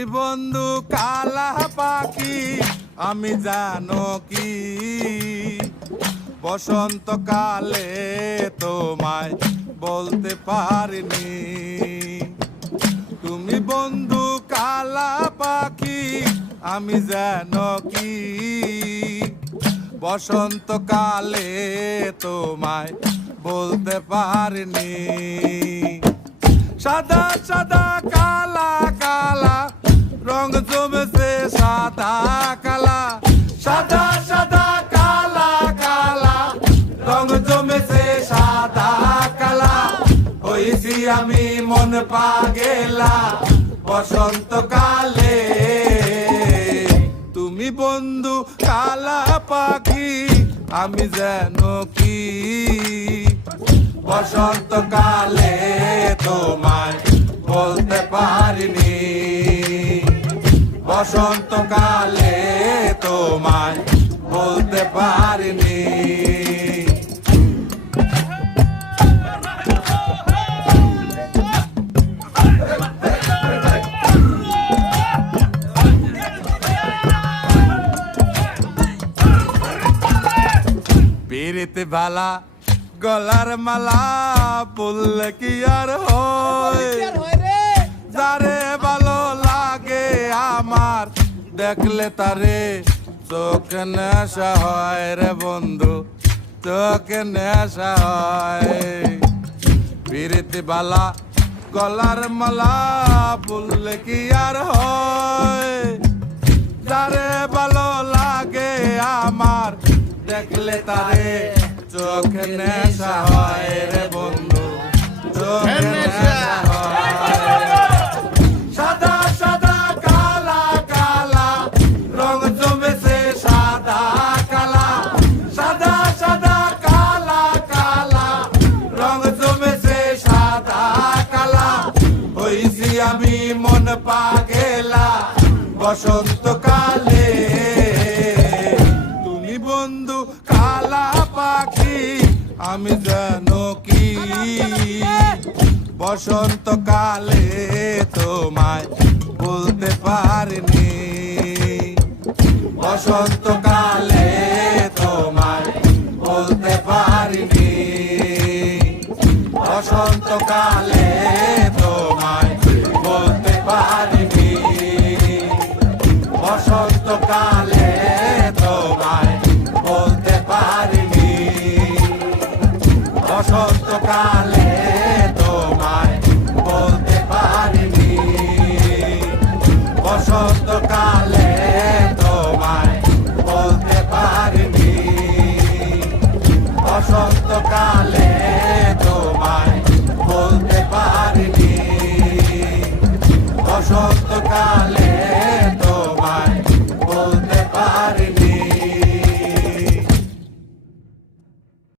তুমি বন্ধু কালা পাখি, আমি জানো কি বসন্তকালে তোমায় বলতে পারিনি। তুমি বন্ধু কালা পাখি, আমি জানো কি বসন্তকালে তোমায় বলতে পারিনি। সাদা সাদা কালা কালা রং জমেছে সাদা কালা, সাদা সাদা কালা কালা রং জমেছে সাদা কালা। হইছি আমি মন পাগেলা বসন্তকালে। তুমি বন্ধু কালা পাখি, আমি জানো কি বসন্তকালে তোমায় বলতে পারিনি। বসন্তকালে তোমায় বলতে পারিনি। পিরিতে ভালা গলার মালা বললে কি আর হয়, যারে ভালো লাগে আমার দেখলে তারে চোখে নেশা হয় রে বন্ধু, চোখে নেশা হয়। পিরিতে ভালা গলার মালা বললে কি আর হয়, যারে ভালো লাগে আমার দেখলে তারে চোখে নেশা হয় রে বন্ধু, চোখে নেশা হয়। সাদা সাদা কালা কালা রং জমেছে সাদা কালা, সাদা সাদা কালা কালা রং জমেছে সাদা কালা। হইছি আমি মন পাগেলা বসন্তকালে। তুমি বন্ধু কালা পাখি, আমি জানো কি বসন্তকালে তোমায় বলতে পারিনি। বসন্তকালে তোমায় বলতে পারিনি। বসন্তকালে তোমায় বলতে পারিনি। বসন্তকালে তোমায় বলতে পারিনি। বসন্তকালে তোমায় বলতে পারিনি। বসন্তকালে তোমায় বলতে পারিনি। বসন্তকালে তোমায় বলতে পারিনি। বসন্তকালে